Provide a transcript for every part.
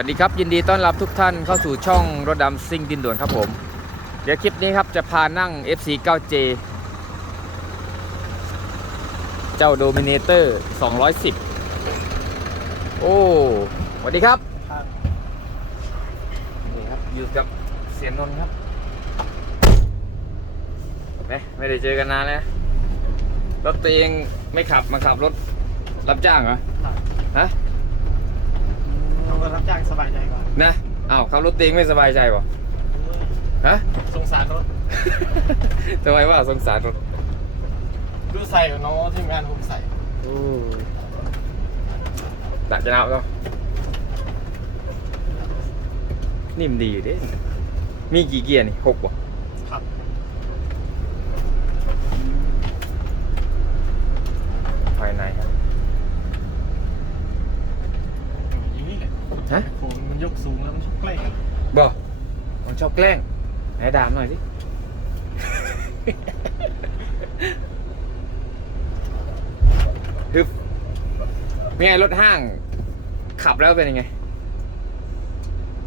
วัสดีครับยินดีต้อนรับทุกท่านเข้าสู่ช่องรถดำซิ่งดินด่วนครับผม เดี๋ยวคลิปนี้ครับจะพานั่ง FC 9J เจ้า Dominator 210 โอ้สวัสดีครับครับนี่ครับอยู่กับเสียนนท์ครับไม่ไม่ได้เจอกันนานแล้วรถตัวเองไม่ขับมาขับรถรับจ้างเหรอฮะเรารับจ้างสบายใจกว่านะอ้าวขับรถตัวเองไม่สบายใจป่ะฮะสงสารรถทำไมว่าสงสารรถดูใส่กับน้องทีมงานผมใส่ดัดจะนับเนาะนิ่มดีอยู่ด้มีกี่เกียร์นี่หกป่ะครับภายในครับ อย่างนี้แหละ ฮะโขงมันยกสูงแล้วมันชกใกล้กันบ่มันชอบแกล้งไหนดามหน่อยสิฮึบเป็นไงรถห้าง ขับแล้วเป็นยังไง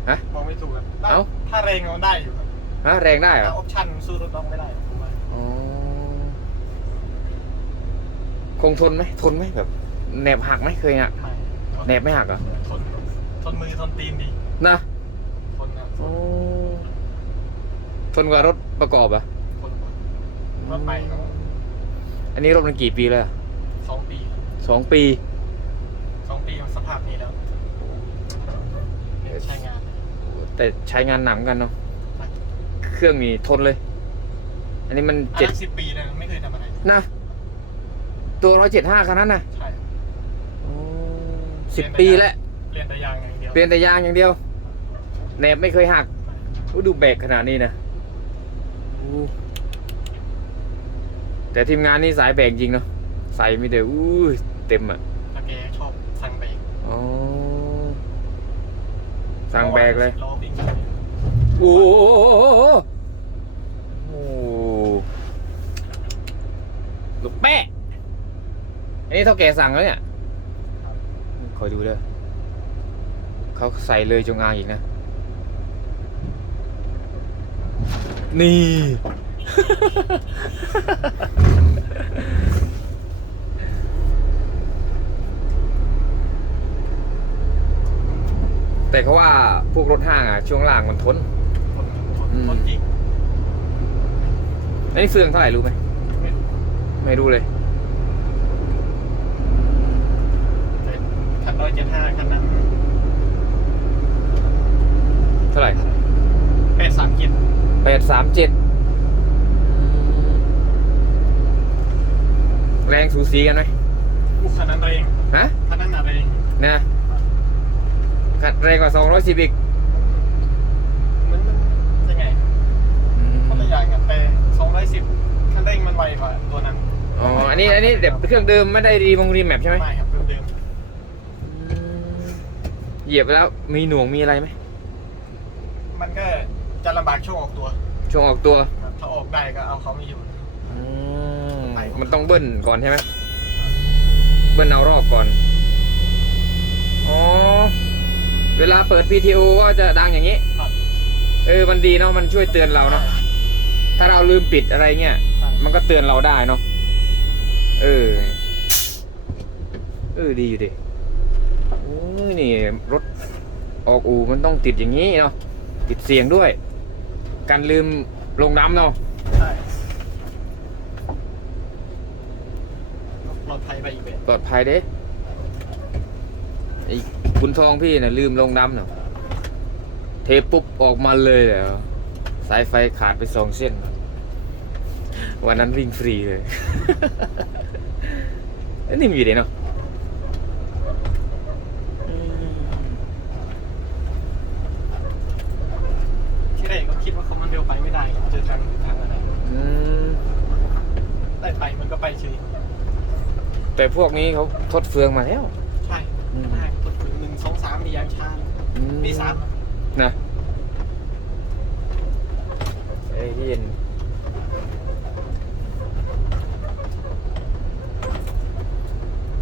ฮะมองไม่ถูกครับเอ้า ถ้าแรงมันได้อยู่ครับฮะแรงได้เหรถ้าอออปชั่นสู้รถน้องไม่ได้ผมว่าอ๋อคงทนไหมทนไหมแบบแหนบหักไหมเคยหักไม่แหนบไม่หักเหรอทน ทนมือทนตีนดีนะทนนะทนทนกว่ารถประกอบเหรอะทนรถใหม่เนอะอันนี้รถมันกี่ปีแล้วอะสองปีสองปี สองปีมันสภาพนี้แล้วเนี่ยใช้งานแต่ใช้งานหนักเหมือนกันเนาะเครื่องนี่ทนเลย อันนี้มันอันเจ็ดนั้นสิบปีเลยไม่เคยทำอะไร นะ ตัวร้อยเจ็ดห้าคันนั้นนะใช่ สิบปีแล้ว เรียนแต่ยางอย่างเดียวเปลี่ยนแต่ยางอย่างเดียวแหนบไม่เคยหักอู้ดูเบรกขนาดนี้นะอู้แต่ทีมงานนี่สายแบกจริงเนาะใส่ไม่เดียวอู้เต็มอะตะแกชอบสั่งเบรกอ๋อสั่งแบกเลยล้อวิ่งโอ้โหโอ้โหลูกแป๊ะอันนี้เท่าแกสั่งแล้วเนี่ยคอยดูเด้อ เขาใส่เลยจงอางอีกนะ นี่ แต่เขาว่าพวกรถห้างอะ ช่วงล่างมันทนทนทนอืมทนจริงอันนี้เฟืองเท่าไหร่รู้ไหม ไม่รู้ไม่รู้เลย คันร้อยเจ็ดห้าคันนั้น เท่าไหร่แปดสามกินแปดสามเจ็ดแรงสูสีกันไหมอู้คันนั้นเองฮะคันนั้นอะไรเองนะขัดแรงกว่าสองร้อยสิบอีกมันมันยังไงคนละอย่างกันแต่สองร้อยสิบคันเร่งมันไวกว่าตัวนั้นอ๋ออันนี้อันนี้เดี๋ยวเครื่องเดิมไม่ได้รีมงรีแมปใช่ไหมไม่ครับเดิมเหยียบไปแล้วมีหน่วงมีอะไรไหมๆ มันก็จะลำบากช่วงออกตัวช่วงออกตัวครับถ้าออกได้ก็เอาเขาไม่อยู่ อืมไป มันต้องเบิ้ลก่อนใช่ไหมเบิ้ลเอารอบก่อน อ๋อ เวลาเปิด PTO ก็จะดังอย่างนี้ ครับเออ มันดีเนาะ มันช่วยเตือนเราเนาะ ถ้าเราลืมปิดอะไรเงี้ย ใช่มันก็เตือนเราได้เนาะ เออ เออ ดีอยู่ดิโอ้ยนี่ รถออกอู่มันต้องติดอย่างนี้เนาะ ติดเสียงด้วยการลืมลงน้ำเนาะใช่ปลอดภัยไปอีกแบบปลอดภัยเด้ไอ้คุณทองพี่น่ะลืมลงน้ำเนาะเทปุ๊บออกมาเลยเหรอสายไฟขาดไปสองเส้น วันนั้นวิ่งฟรีเลยอันนี้มีอยู่เดะเนาะ ที่แรกก็ คิดว่าเขามันเร็วไปไม่ได้ครับเจอทางทางอะไรอืมได้ไปมันก็ไปเฉยแต่พวกนี้เขาทดเฟืองมาแล้วใช่อืมได้ตัวหนึ่งสองสามมียางชาอืมีสามนะเอ้ยเย็น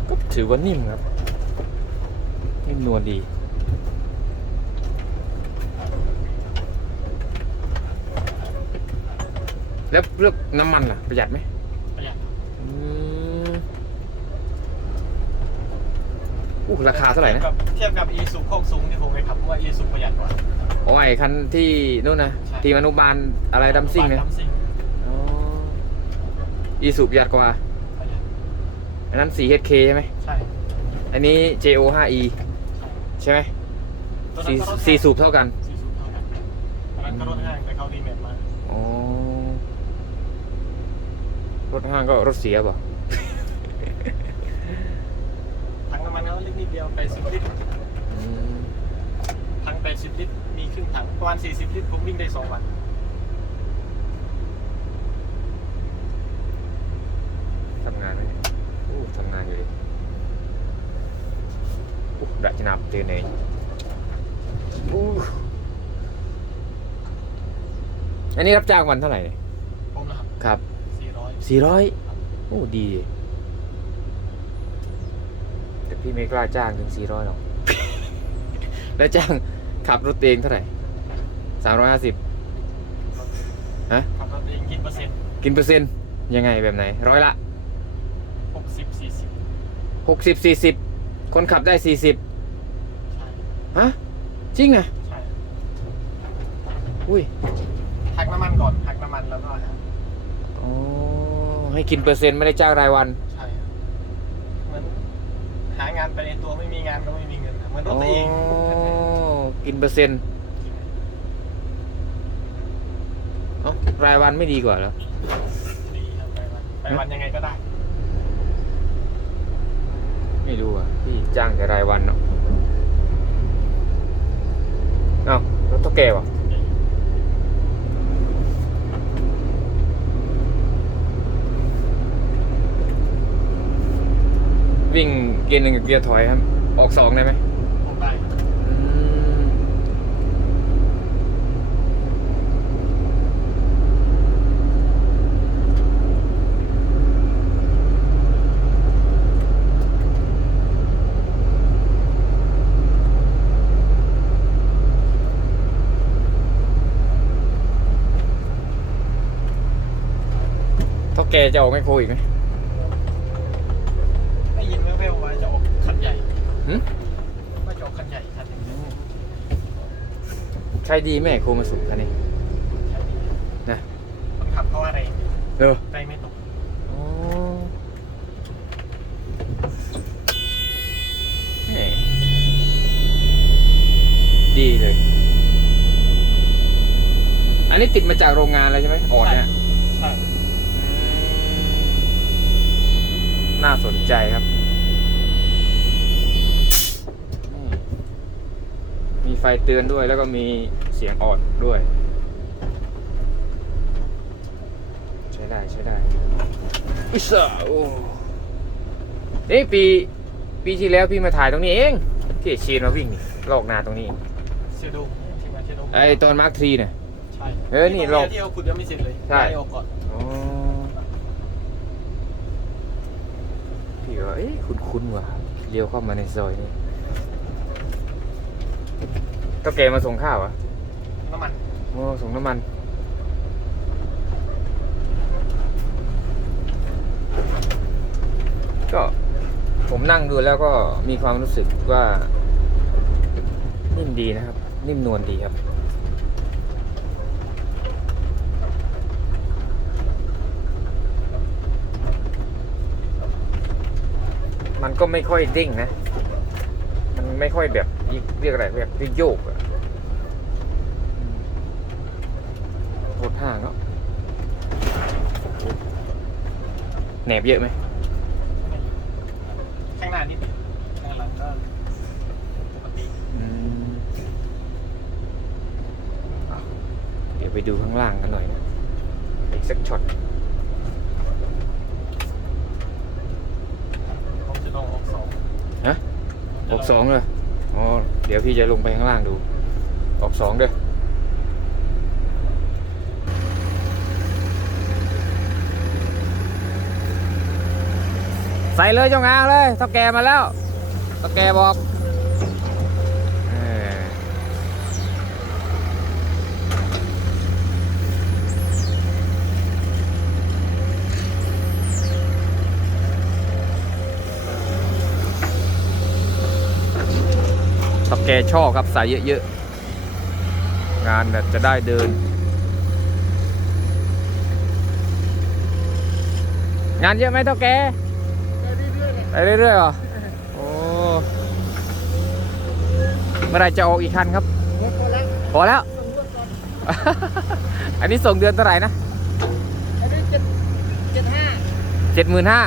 ก็ถือว่านิ่มครับนิ่มนวลดี แล้วเรื่องน้ำมันล่ะ ประหยัดไหมประหยัดครับอืมอู้ราคาเท่าไหร่นะทียบกับเทียบกับอีสุโคกสูงที่ผมไปขับเพราะว่าอีสุประหยัดกว่า โอ้ยคันที่นู่นนะใช่ ทีมอนุบาลอะไรดัมซิ่งนะดัมซิ่งอ๋ออีสูบประหยัดกว่า ประหยัดอันนั้น 4HK ใช่ไหม ใช่อันนี้ JO 5E ใช่ใช่ไหมตัวสี่นั้นก็รถสี่สูบเท่ากัน สี่สูบเท่ากันอันนั้นก็รถห้างแต่เขาดีเมทมา อ๋อ รถห้างก็รถเสียป่ะถังน้ำมันเขาเล็กนิดเดียวไปสิบลิตรอืมถังไปสิบลิตรมีครึ่งถังประมาณสี่สิบลิตรผมวิ่งได้สองวันทำงานไหมเนี่ยอู้ทำงานอยู่ดิอู้ดัชนับเตือนเองอู้อันนี้รับจ้างวันเท่าไหร่เนี่ยผมนะครับครับ สี่ร้อยสี่ร้อยโอ้ดี แต่พี่ไม่กล้าจ้างถึงสี่ร้อยหรอก แล้วจ้างขับรถเองเท่าไหร่สามร้อยห้าสิบฮะขับรถเองกินเปอร์เซ็นต์กินเปอร์เซ็นต์ยังไงแบบไหน ร้อยละหกสิบสี่สิบหกสิบสี่สิบคนขับได้สี่สิบใช่ฮะจริงนะใช่อุ้ยหักน้ำมันก่อนหักน้ำมันแล้วก็หาอ๋อ ให้กินเปอร์เซ็นต์ไม่ได้จ้างรายวัน ใช่ครับเหมือนหางานไปในตัวไม่มีงานก็ไม่มีเงินครับเหมือนรถอ๋อตัวเองกินเปอร์เซ็นต์เอ้ารายวันไม่ดีกว่าเหรอ ดีครับไปวันไปวันยังไงก็ได้ ไม่รู้อะพี่จ้างแต่รายวันเนาะเอ้ารถเท่าแก่ป่ะ วิ่งเกียร์หนึ่งกับเกียร์ถอยครับ ออกสองได้ไหมผมได้อืมเท่าแกจะออกไมโครอีกไหม ได้ยินแว่วๆว่าจะออกคันใหญ่ หึ ว่าจะออกคันใหญ่คันหนึ่ง ใช่ดีไหมโครมาสูงคันนี้ใช่ดีนะคนขับเขาว่าแรงเออใจไม่ตกอ๋อแหม่ดีเลย อันนี้ติดมาจากโรงงานเลยใช่ไหมออดเนี่ย ใช่ น่าสนใจครับนี่มี ไฟเตือนด้วย แล้วก็มีเสียงออดด้วย ใช้ได้ใช้ได้อิสระโอ้นี่ปีปีที่แล้วพี่มาถ่ายตรงนี้เอง ที่ชีนมาวิ่งนี่ลอกนาตรงนี้เชียร์โดมที่มาเชียร์โดมไอตอนมาร์คทรีเนี่ยใช่เออนี่ที่เราที่เราขุดยังไม่เสร็จเลยใช่ไล่ออกก่อนอ๋อพี่ว่าเอ๊ะคุ้นๆว่ะเลี้ยวเข้ามาในซอยนี่ ก็แกมาส่งข้าวเหรอะน้ำมันโอ้ส่งน้ำมัน ก็ผมนั่งดูแล้วก็มีความรู้สึกว่า นิ่มดีนะครับ นิ่มนวลดีครับ มันก็ไม่ค่อยเด้งนะ มันไม่ค่อยแบบ เรียกอะไรเรียกเรียกโยกอะรถห้างเนาะแหนบเยอะไหมข้างหน้านิดเดียวข้างหลังก็ปกติอืมอะเดี๋ยวไปดูข้างล่างกันหน่อยนะอีกสักช็อต ผมจะลองออกสองฮะออกสองเลย อ๋อ เดี๋ยวพี่จะลงไปข้างล่างดู ออกสองเด้อใส่เลยเจ้างางเลยเท่าแกมาแล้วเท่าแกบอกเออ ถ้าแกชอบครับใส่เยอะๆ งานน่ะจะได้เดิน งานเยอะไหมเท่าแกไปเรื่อยๆเลยไปเรื่อยๆเหรอโอ้เมื่อไหรจะออกอีกคันครับหมดตัวแล้วพอแล้วส่งรวดก่อนอันนี้ส่งเดือนเท่าไหร่นะ อันนี้เจ็ดเจ็ดห้าเจ็ดหมื่นห้า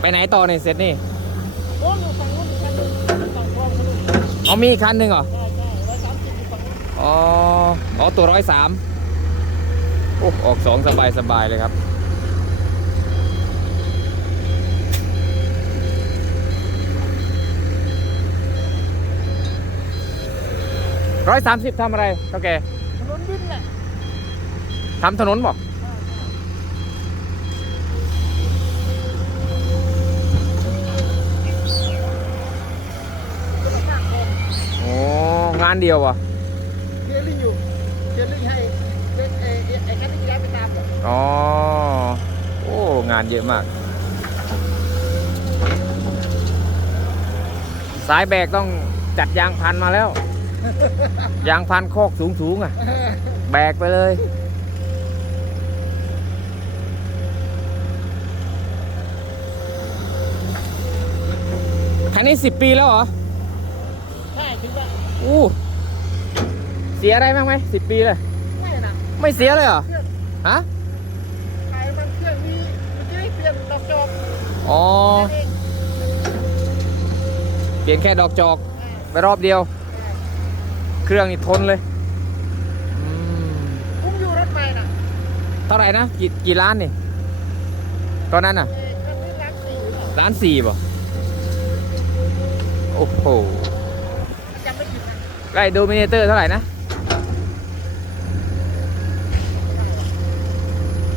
ไปไหนต่อเนี่ยเสร็จนี่โอ้อยู่ฝั่งนู้นอีกคันหนึงฝั่งคลองมาลูกอ๋อมีอีกคันหนึ่งเหรอ ใช่ใช่ร้อยสามสิบอยู่ฝั่งนู้นอ๋อ อ๋อ ตัวร้อยสามโอ้ออกสองสบายสบายเลยครับ ร้อยสามสิบทำอะไรเท่าแกถนนดินแหละทำถนนบอก ก็ต้องสร้างโครง โอ้ งานเดียววะเรียนลิงอยู่เรียนลิงให้เด็กเอเอไอ้คันที่ย้ายไปตามเหรออ๋อโอ้งานเยอะมาก สายแบกต้องจัดยางพันมาแล้ว ยางพันโคอกสูงสูงๆอะ แบกไปเลย คันนี้สิบปีแล้วเหรอ ใช่ถึงว่า อู้เสียอะไรบ้างไหมสิบปีเลย ไม่นะไม่เสียเลยเหรอ เครื่องฮะ ขายมันเครื่องนี้มันจะได้เปลี่ยนดอกจอกอ๋อแค่นั้นเองเปลี่ยนแค่ดอกจอกอ่าไปรอบเดียวอ่าเครื่องนี่ทนเลยอืมผมอยู่รถไฟน่ะเท่าไหร่นะ กี่กี่ล้านนี่ ตอนนั้นน่ะ เออคันนี้รักสี่หรือเปล่าล้านสี่ป่ะโอ้โหจำไม่ผิดนะ ไล่โดมิเนเตอร์เท่าไหร่นะ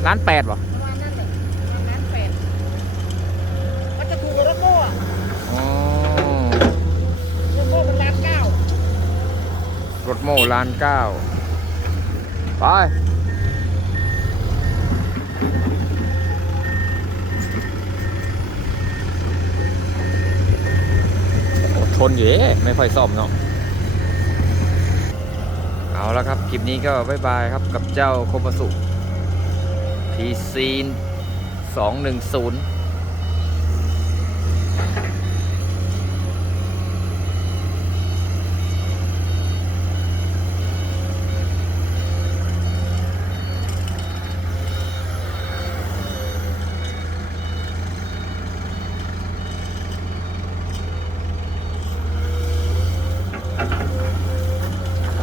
ล้านแปดป่ะประมาณนั้นแหละประมาณนั้นแปดมันจะถูกกว่ารถโม่อะอ๋อรถโม่มันล้านเก้ารถโม่ล้านเก้าไปทนอยู่ไม่ค่อยซ่อมเนาะ ละครับ คลิปนี้ก็บายบายครับกับเจ้าโคมาสุทีซีน210